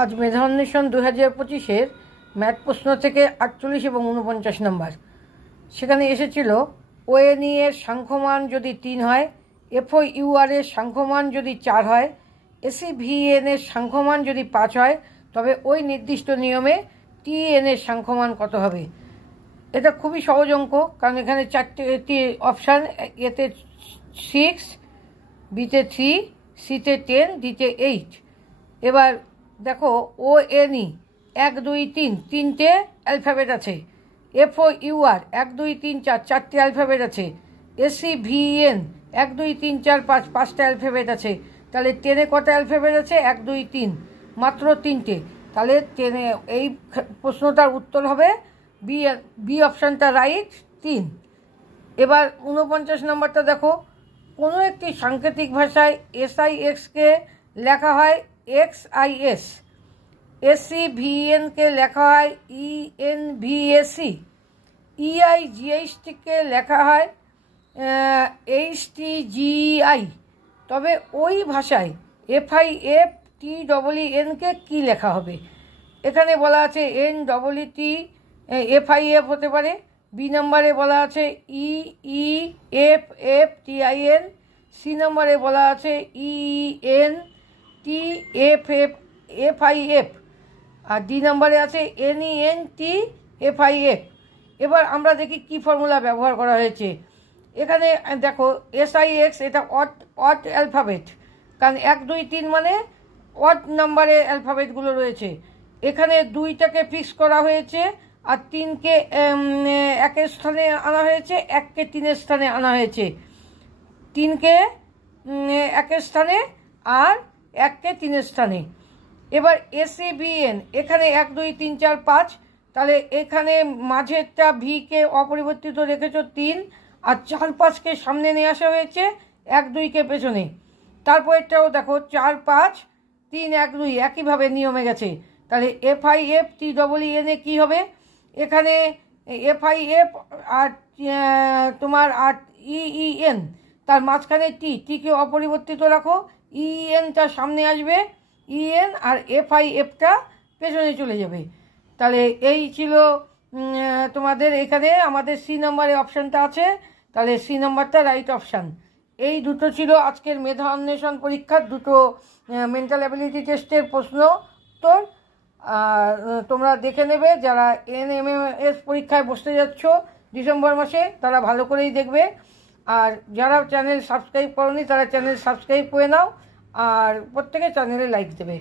আজ মেধা অন্বেষণ 2025-এর ম্যাথ প্রশ্ন থেকে 48 এবং 49 নম্বর। সেখানে এসেছিল ONE এর সাংখ্যমান যদি 3 হয়, FOUR এর সাংখ্যমান যদি 4 হয়, SEVN এর সাংখ্যমান যদি 5 হয়, তবে ওই নির্দিষ্ট নিয়মে TN এর সাংখ্যমান কত হবে। এটা খুবই সহজ অঙ্ক, কারণ এখানে 4টি অপশান, এতে 6, বিতে 3, সিতে 10, ডিতে 8। এবার দেখো ONE 1 2 3 তিনটে অ্যালফাবেট আছে, FOUR 1 2 3 4 চারটে অ্যালফাবেট আছে, SEVN 1 2 3 4 5 পাঁচটা অ্যালফাবেট আছে। তাহলে 10-এ কটা অ্যালফাবেট আছে? 1 2 3, মাত্র 3টে। তাহলে 10-এ এই প্রশ্নটার উত্তর হবে বি অপশানটা রাইট, 3। এবার 49 নম্বরটা দেখো, কোনো একটি সাংকেতিক ভাষায় SIXকে লেখা হয় XIS, SEVNকে লেখা হয় ENVAC, EIGHTকে লেখা হয় HTGEI। তবে ওই ভাষায় FIFTEENকে কী লেখা হবে? এখানে বলা আছে NEET FIF হতে পারে, বি নম্বরে বলা আছে EEFFTIN, সি নম্বরে বলা আছে ENTFF, আর ডি নম্বরে আছে NENTFIF। এবার আমরা দেখি কি ফর্মুলা ব্যবহার করা হয়েছে। এখানে দেখো SIX এটা অড অ্যালফাবেট, কারণ 1 2 3 মানে অড নাম্বারে অ্যালফাবেটগুলো রয়েছে। এখানে 2টাকে ফিক্স করা হয়েছে, আর 3কে 1-এর স্থানে আনা হয়েছে, 1কে 3-এর স্থানে আনা হয়েছে। 3কে 1-এর স্থানে আর 1কে 3-এর স্থানে। এবার SEVN এখানে 1 2 3 4 5, তাহলে এখানে মাঝেরটা ভিকে অপরিবর্তিত রেখেছ 3, আর 4 5কে সামনে নিয়ে আসা হয়েছে, 1 2কে পেছনে। তারপরেরটাও দেখো 4 5 3 1 2 একইভাবে নিয়মে গেছে। তাহলে FIFTEEN কী হবে? এখানে FIF আর তোমার আর EEN, তার মাঝখানে টিকে অপরিবর্তিত রাখো, EENটা সামনে আসবে, EN, আর FIFটা পেছনে চলে যাবে। তাহলে এই ছিল তোমাদের এখানে আমাদের সি নম্বরে অপশানটা আছে, তাহলে সি নম্বরটা রাইট অপশান। এই দুটো ছিল আজকের মেধা অন্বেষণ পরীক্ষার দুটো মেন্টাল অ্যাবিলিটি টেস্টের প্রশ্ন উত্তর। আর তোমরা দেখে নেবে, যারা NMMS পরীক্ষায় বসতে যাচ্ছ ডিসেম্বর মাসে, তারা ভালো করেই দেখবে। আর যারা চ্যানেল সাবস্ক্রাইব করোনি, তারা চ্যানেল সাবস্ক্রাইব করে নাও, আর প্রত্যেকে চ্যানেলে লাইক দেবে।